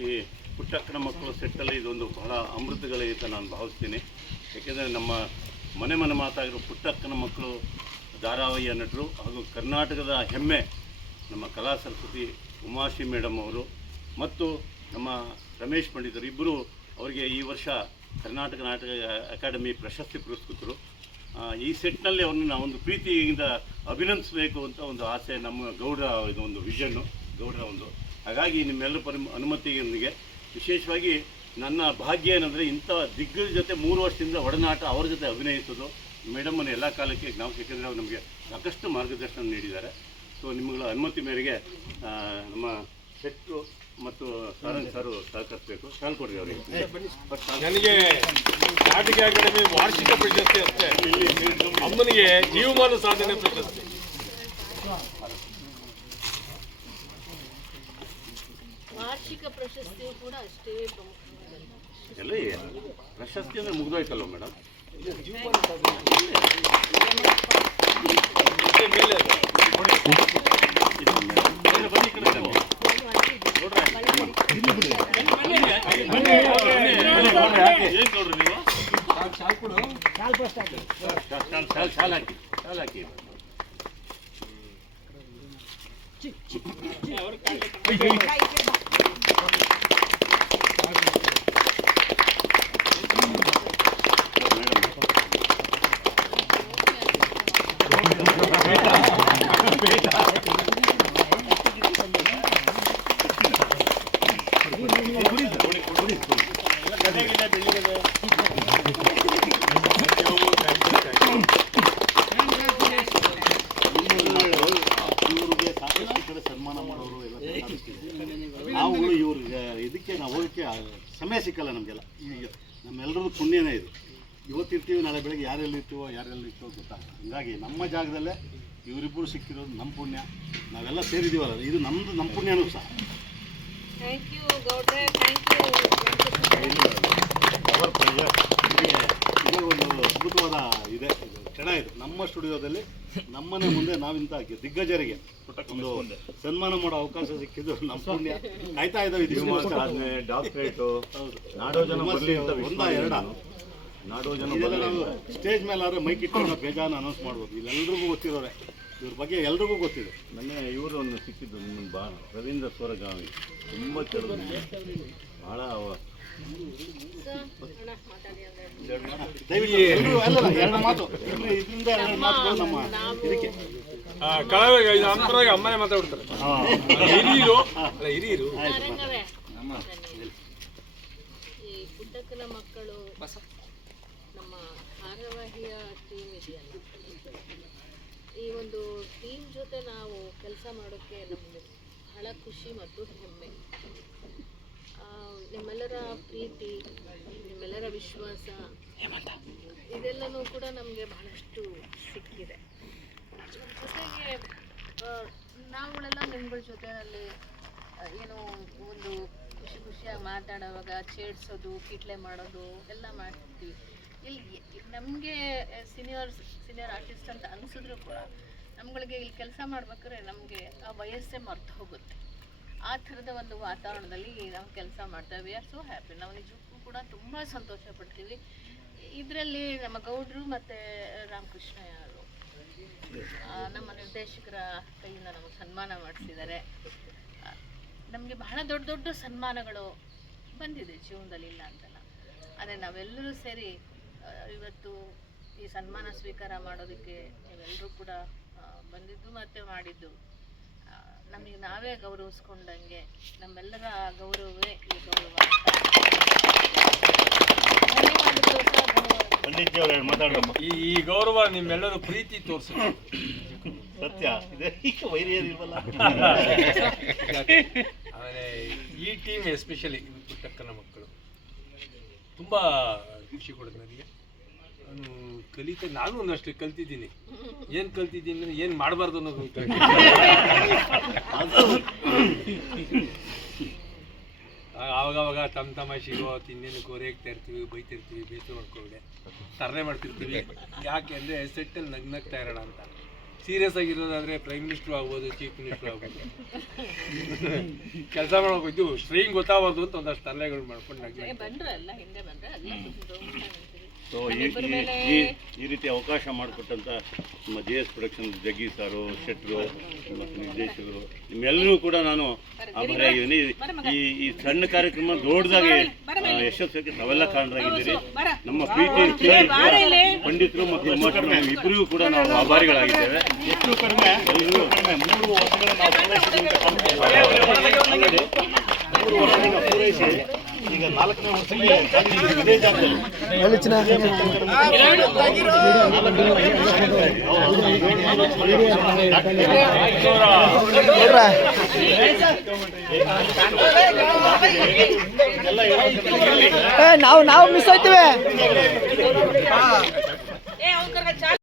ಈ ಪುಟ್ಟಕ್ಕನ ಮಕ್ಕಳು ಸೆಟ್ಟಲ್ಲಿ ಇದೊಂದು ಬಹಳ ಅಮೃತಗಳೇ ಅಂತ ನಾನು ಭಾವಿಸ್ತೀನಿ. ಯಾಕೆಂದರೆ ನಮ್ಮ ಮನೆ ಮನೆ ಮಾತಾಗಿರೋ ಪುಟ್ಟಕ್ಕನ ಮಕ್ಕಳು ಧಾರಾವಾಹಿಯ ನಟರು ಹಾಗೂ ಕರ್ನಾಟಕದ ಹೆಮ್ಮೆ ನಮ್ಮ ಕಲಾ ಸರಸ್ವತಿ ಉಮಾಶಿ ಮೇಡಮ್ ಅವರು ಮತ್ತು ನಮ್ಮ ರಮೇಶ್ ಪಂಡಿತರು ಇಬ್ಬರು ಅವರಿಗೆ ಈ ವರ್ಷ ಕರ್ನಾಟಕ ನಾಟಕ ಅಕಾಡೆಮಿ ಪ್ರಶಸ್ತಿ ಪುರಸ್ಕೃತರು. ಈ ಸೆಟ್ನಲ್ಲಿ ಅವ್ರನ್ನ ಒಂದು ಪ್ರೀತಿಯಿಂದ ಅಭಿನಂದಿಸಬೇಕು ಅಂತ ಒಂದು ಆಸೆ ನಮ್ಮ ಗೌಡ ಇದು ಒಂದು ವಿಷನ್ನು ಗೌಡರ ಒಂದು ಹಾಗಾಗಿ ನಿಮ್ಮೆಲ್ಲರ ಪರಿ ಅನುಮತಿಯೊಂದಿಗೆ ವಿಶೇಷವಾಗಿ ನನ್ನ ಭಾಗ್ಯ ಏನಂದರೆ ಇಂಥ ದಿಗ್ಗಜ ಜೊತೆ ಮೂರು ವರ್ಷದಿಂದ ಒಡನಾಟ ಅವರ ಜೊತೆ ಅಭಿನಯಿಸೋದು. ಮೇಡಮನ್ನು ಎಲ್ಲ ಕಾಲಕ್ಕೆ ನಾವು ಯಾಕೆಂದರೆ ಅವ್ರು ನಮಗೆ ಸಾಕಷ್ಟು ಮಾರ್ಗದರ್ಶನ ನೀಡಿದ್ದಾರೆ. ಸೊ ನಿಮ್ಮಗಳ ಅನುಮತಿ ಮೇರೆಗೆ ನಮ್ಮ ಶೆಟ್ರು ಮತ್ತು ಸಾರಂಗ್ ಸಾರು ಸಹಕರಿಸಬೇಕು. ಶಾಲ್ ಕೊಡ್ರಿ ಅವರಿಗೆ. ನನಗೆ ನಾಟಕ ಅಕಾಡೆಮಿ ವಾರ್ಷಿಕ ಪ್ರಶಸ್ತಿ ಅಷ್ಟೇ. ಅಮ್ಮನಿಗೆ ಜೀವಮಾನ ಸಾಧನೆ ಪ್ರಶಸ್ತಿ ವಾರ್ಷಿಕ ಪ್ರಶಸ್ತಿಯು ಕೂಡ ಅಷ್ಟೇ ಪ್ರಮುಖವಾದ ಎಲ್ಲ ಏ- ಪ್ರಶಸ್ತಿ ಅಂದರೆ ಮುಗ್ದೋಯ್ತಲ್ವ ಮೇಡಮ್ ಇಷ್ಟೇ ಮೇಲೆ ಅದು. ಬನ್ನಿ ಈ ಕಡೆ ಬನ್ನಿ. ಏನ್ ನೋಡ್ರಿ ನೀವು ಶಾಲ್ ಶಾಲ್ ಶಾಲ್ ಶಾಲ್ ಹಾಕಿ ಶಾಲ್ ಹಾಕಿ ಇವ್ರಿಗೆ ಸಾಕಷ್ಟು ಕಡೆ ಸನ್ಮಾನ ಮಾಡೋರು ಎಲ್ಲ ನಾವು ಇವ್ರಿಗೆ ಇದಕ್ಕೆ ನಾವು ಸಮಯ ಸಿಕ್ಕಲ್ಲ ನಮಗೆಲ್ಲ. ಈಗ ಪುಣ್ಯನೇ ಇದು. ಇವತ್ತಿರ್ತೀವಿ, ನಾಳೆ ಬೆಳಗ್ಗೆ ಯಾರೆಲ್ಲಿ ಇರ್ತೀವೋ ಯಾರೆಲ್ಲಿ ಇರ್ತೀವೋ ಗೊತ್ತಾಗಲ್ಲ. ಹಂಗಾಗಿ ನಮ್ಮ ಜಾಗದಲ್ಲೇ ಇವರಿಬ್ಬರು ಸಿಕ್ಕಿರೋದು ನಮ್ಮ ಪುಣ್ಯ. ನಾವೆಲ್ಲ ಸೇರಿದ್ದೀವಲ್ಲ ಇದು ನಮ್ದು ನಮ್ಮ ಪುಣ್ಯನೂ ಸಹ. ಥ್ಯಾಂಕ್ ಯು ಗೌಡ್ರೆ ಥ್ಯಾಂಕ್ ಯು ಅವರ್. ಪ್ರೆಷರ್ ಇದೇ ಒಂದು ಅದ್ಭುತವಾದ ಇದೆ. ಇದು ಕ್ಷಣ ಇದು. ನಮ್ಮ ಸ್ಟುಡಿಯೋದಲ್ಲಿ ನಮ್ಮನೆ ಮುಂದೆ ನಾವಿಂತ ದಿಗ್ಗಜರಿಗೆ ಒಂದು ಸನ್ಮಾನ ಮಾಡೋ ಅವಕಾಶ ಸಿಕ್ಕಿದ್ದು ನಮ್ಮ ಪುಣ್ಯ. ಆಯ್ತಾ ಇದ್ದಾವೆ ಡಾಕ್ಟ್ರೇಟು ಒಂದ ಎರಡ ನಾಡೋ ಜನ. ಸ್ಟೇಜ್ ಮೇಲೆ ಆದ್ರೆ ಮೈಕ್ ಇಟ್ಕೊಂಡು ಬೇಜಾನ ಅನೌನ್ಸ್ ಮಾಡ್ಬೋದು. ಇಲ್ಲೆಲ್ರಿಗೂ ಗೊತ್ತಿರೋರೆ. ಇವ್ರ ಬಗ್ಗೆ ಎಲ್ರಿಗೂ ಗೊತ್ತಿದೆ. ನನ್ನ ಇವರು ಒಂದು ಸಿಕ್ಕಿದ್ದು ನಿಮ್ಮ ಬಾ ರವೀಂದ್ರ ಸೋರಗಾವಿ ತುಂಬ ಚೆನ್ನಾಗಿ ಭಾಳ ಇದು ಅಂತರಾಗ ಅಮ್ಮನೇ ಮಾತಾಡ್ತಾರೆ. ಹಿರಿಯರು ಅಲ್ಲ ಹಿರಿಯರು. ರಂಗವೇ ಈ ಪುಟ್ಟಕ್ಕನ ಮಕ್ಕಳು ನಮ್ಮ ಧಾರಾವಾಹಿಯ ಟೀಮ್ ಇದೆಯಲ್ಲ. ಈ ಒಂದು ಟೀಮ್ ಜೊತೆ ನಾವು ಕೆಲಸ ಮಾಡೋಕ್ಕೆ ನಮಗೆ ಬಹಳ ಖುಷಿ ಮತ್ತು ಹೆಮ್ಮೆ. ನಿಮ್ಮೆಲ್ಲರ ಪ್ರೀತಿ ನಿಮ್ಮೆಲ್ಲರ ವಿಶ್ವಾಸ ಇದೆಲ್ಲನೂ ಕೂಡ ನಮಗೆ ಬಹಳಷ್ಟು ಸಿಕ್ಕಿದೆ. ಜೊತೆಗೆ ನಾವುಗಳೆಲ್ಲ ನಿಮ್ಗಳ ಜೊತೆಯಲ್ಲಿ ಏನು ಒಂದು ಖುಷಿ ಖುಷಿಯಾಗಿ ಮಾತಾಡುವಾಗ ಛೇಡ್ಸೋದು ಕಿಟ್ಲೆ ಮಾಡೋದು ಎಲ್ಲ ಮಾಡ್ತಿರ್ತೀವಿ ಇಲ್ಲಿ ನಮಗೆ ಸೀನಿಯರ್ ಸೀನಿಯರ್ ಆರ್ಟಿಸ್ಟ್ ಅಂತ ಅನಿಸಿದ್ರು ಕೂಡ ನಮ್ಗಳಿಗೆ ಇಲ್ಲಿ ಕೆಲಸ ಮಾಡ್ಬೇಕಾದ್ರೆ ನಮಗೆ ಆ ವಯಸ್ಸೇ ಮರ್ತು ಹೋಗುತ್ತೆ. ಆ ಥರದ ಒಂದು ವಾತಾವರಣದಲ್ಲಿ ನಾವು ಕೆಲಸ ಮಾಡ್ತೇವೆ ವಿ ಆರ್ ಸೋ ಹ್ಯಾಪಿ ನಾವು ನಿಜಕ್ಕೂ ಕೂಡ ತುಂಬ ಸಂತೋಷ ಪಡ್ತೀವಿ. ಇದರಲ್ಲಿ ನಮ್ಮ ಗೌಡ್ರು ಮತ್ತು ರಾಮಕೃಷ್ಣ ಆ, ನಮ್ಮ ನಿರ್ದೇಶಕರ ಕೈಯಿಂದ ನಮಗೆ ಸನ್ಮಾನ ಮಾಡಿಸಿದ್ದಾರೆ. ನಮಗೆ ಬಹಳ ದೊಡ್ಡ ದೊಡ್ಡ ಸನ್ಮಾನಗಳು ಬಂದಿದೆ ಜೀವನದಲ್ಲಿ ಇಲ್ಲ ಅಂತಲ್ಲ. ಆದರೆ ನಾವೆಲ್ಲರೂ ಸೇರಿ ಇವತ್ತು ಈ ಸನ್ಮಾನ ಸ್ವೀಕಾರ ಮಾಡೋದಕ್ಕೆ ನೀವೆಲ್ಲರೂ ಕೂಡ ಬಂದಿದ್ದು ಮತ್ತೆ ಮಾಡಿದ್ದು. ನಮಗೆ ನಾವೇ ಗೌರವಿಸ್ಕೊಂಡಂಗೆ ನಮ್ಮೆಲ್ಲರ ಗೌರವವೇ ಈ ಗೌರವ ಈ ಈ ಗೌರವ ನಿಮ್ಮೆಲ್ಲರೂ ಪ್ರೀತಿ ತೋರಿಸುತ್ತೆ. ಸತ್ಯ ಆಮೇಲೆ ಈ ಟೀಮ್ ಎಸ್ಪೆಷಲಿ ಪುಟ್ಟಕ್ಕನ ಮಕ್ಕಳು ತುಂಬ ಖುಷಿ ಕೊಡುತ್ತೆ ನನಗೆ. ನಾನು ಕಲಿತ ನಾನು ಒಂದಷ್ಟು ಕಲ್ತಿದ್ದೀನಿ. ಏನು ಕಲ್ತಿದ್ದೀನಿ ಅಂದರೆ ಏನು ಮಾಡಬಾರ್ದು ಅನ್ನೋದು ಆವಾಗವಾಗ ತಮ್ಮ ತಮಾಷೆಗೋ ತಿನ್ನೇನಕ್ಕೋ ರೇಗ್ತಾ ಇರ್ತೀವಿ ಬೈತಿರ್ತೀವಿ ಬೇಸರ ಮಾಡ್ಕೊಂಡೆ ತರಲೆ ಮಾಡ್ತಿರ್ತೀವಿ. ಯಾಕೆ ಅಂದರೆ ಸೆಟ್ಟಲ್ಲಿ ನಗ್ನಗ್ತಾ ಇರೋಣ ಅಂತ. ಸೀರಿಯಸ್ ಆಗಿರೋದಾದರೆ ಪ್ರೈಮ್ ಮಿನಿಸ್ಟರ್ ಆಗ್ಬೋದು ಚೀಫ್ ಮಿನಿಸ್ಟರ್ ಆಗ್ಬೋದು. ಕೆಲಸ ಮಾಡೋಕೆ ಇದು ಶ್ರೀಂಗ್ ಗೊತ್ತಾಗೋದು ಅಂತ ಒಂದಷ್ಟು ತಲೆಗಳು ಮಾಡ್ಕೊಂಡು ಸೊ ಈ ಈ- ಈ ಈ ರೀತಿ ಅವಕಾಶ ಮಾಡಿಕೊಟ್ಟಂಥ ನಮ್ಮ ಜೆ ಎಸ್ ಪ್ರೊಡಕ್ಷನ್ ಜಗ್ಗಿ ಸಾರು ಶೆಟ್ರು ಮತ್ತು ನಿರ್ದೇಶಕರು ನಿಮ್ಮೆಲ್ಲರೂ ಕೂಡ ನಾನು ಆಭಾರಿಯಾಗಿದ್ದೀನಿ ಈ ಈ ಸಣ್ಣ ಕಾರ್ಯಕ್ರಮ ದೊಡ್ಡದಾಗಿ ಯಶಸ್ವಿಗೆ ತಾವೆಲ್ಲ ಕಾರಣರಾಗಿದ್ದೀರಿ. ನಮ್ಮ ಪ್ರೀತಿ ಪಂಡಿತರು ಮತ್ತು ಉಮಾಶ್ವರ ಇಬ್ಬರಿಗೂ ಕೂಡ ನಾವು ಆಭಾರಿಗಳಾಗಿದ್ದೇವೆ. ಎಷ್ಟು ಕಡಿಮೆ? ಮೂರು ವರ್ಷಗಳ ನಾವು ಪೂರೈಸಿ ಈಗ ನಾಲ್ಕನೇ ವರ್ಷಕ್ಕೆ ಕಾಲಿಟ್ಟಿದ್ದೀವಿ ಇದೇ ಜಾಗದಲ್ಲಿ. ನಾವು ನಾವು ಮಿಸ್ ಆಯ್ತೀವಿ